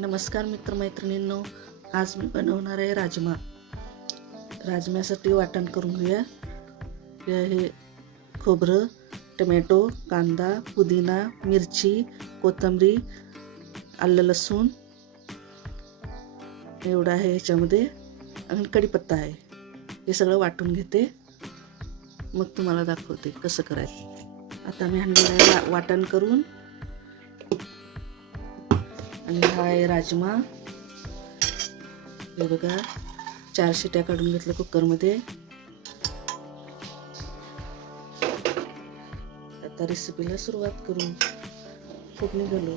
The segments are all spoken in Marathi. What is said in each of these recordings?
नमस्कार मित्रमैत्रिणींनो आज मी बनवणार आहे राजमा. राजम्यासाठी वाटण करून घेऊया. हे आहे खोबरं टमॅटो कांदा पुदिना मिरची कोथंबरी आलं लसूण. एवढं आहे ह्याच्यामध्ये. आणि कढीपत्ता आहे. हे सगळं वाटून घेते. मग तुम्हाला दाखवते कसं करायचं. आता मी हंडीला वा- वाटण करून. आणि हा आहे राजमा. हे बघा चार शिट्या काढून घेतल्या कुकरमध्ये. आता रेसिपीला सुरुवात करू. फोडणी घालू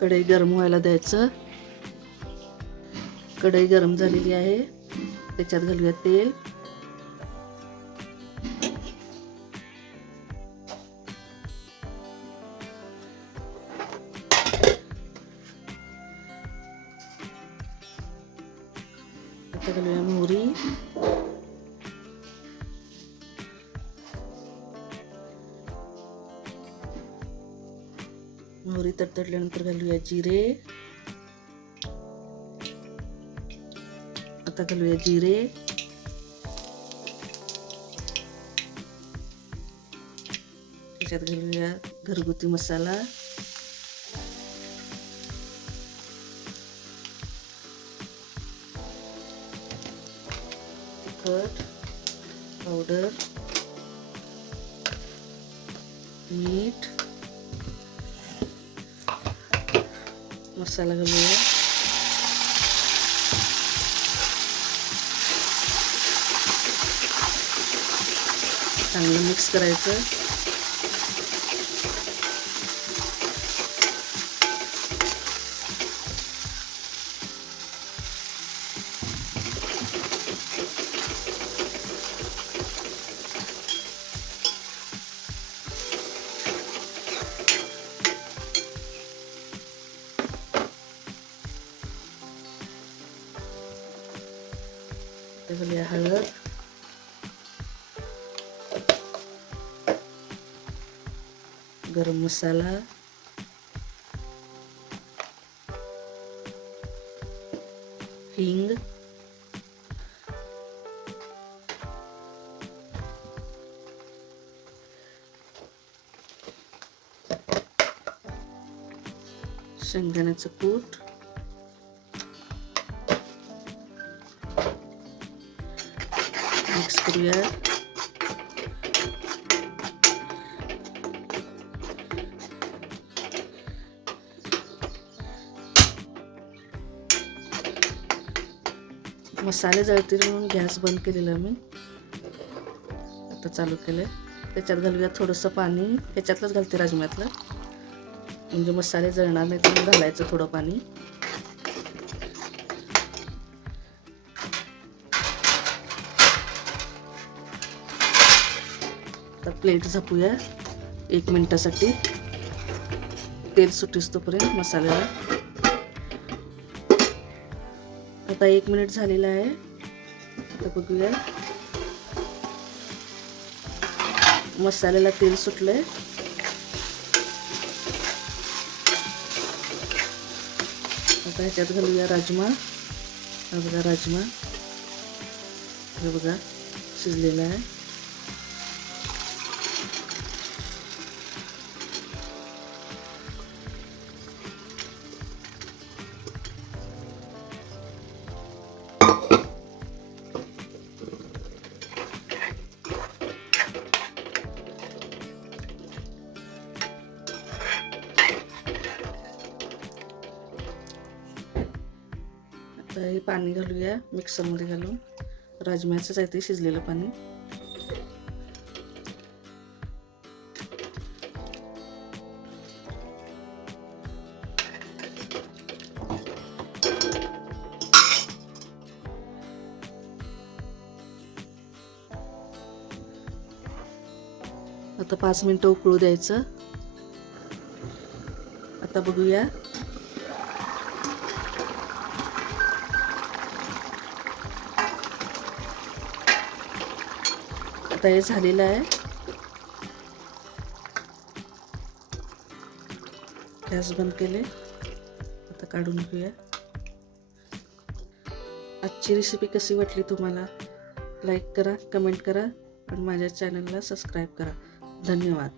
कढई गरम व्हायला द्यायचं. कढई गरम झालेली आहे. त्याच्यात घालूया तेल आता घालूया मोहरी मोहरी तडतडल्यानंतर घालूया जिरे आता घालूया जिरे त्याच्यात घालूया घरगुती मसाला तिखट पावडर मीठ मसाला घालूया चांगलं मिक्स करायचं ते घालूया हळद गरम मसाला. हिंग. शेंगदाण्याचं कूट. मिक्स करूया. मसाले जळतील म्हणून गॅस बंद केलेला मी. आता चालू केलं त्याच्यात घालूया थोडंसं पाणी. ह्याच्यातलंच घालते राजम्यातलं. म्हणजे मसाले जळणार नाही तर घालायचं थोडं पाणी. तर प्लेट झापूया एक मिनिटासाठी. तेल सुटीस तोपर्यंत मसाल्याला. आता एक मिनिट झालेला आहे. आता बघूया. मसाल्याला तेल सुटलंय. आता ह्याच्यात घालूया राजमा. बघा राजमा. हे बघा शिजलेला आहे. आता हे पाणी घालूया मिक्सरमध्ये घालून. राजम्याचंच आहे ते शिजलेलं पाणी. आता पाच मिनटं उकळू द्यायचं. आता बघूया. आता हे झालेलं आहे. गॅस बंद केले. आता काढून घेऊया. आजची रेसिपी कशी वाटली तुम्हाला? लाईक करा कमेंट करा आणि माझ्या चॅनलला सबस्क्राईब करा. धन्यवाद.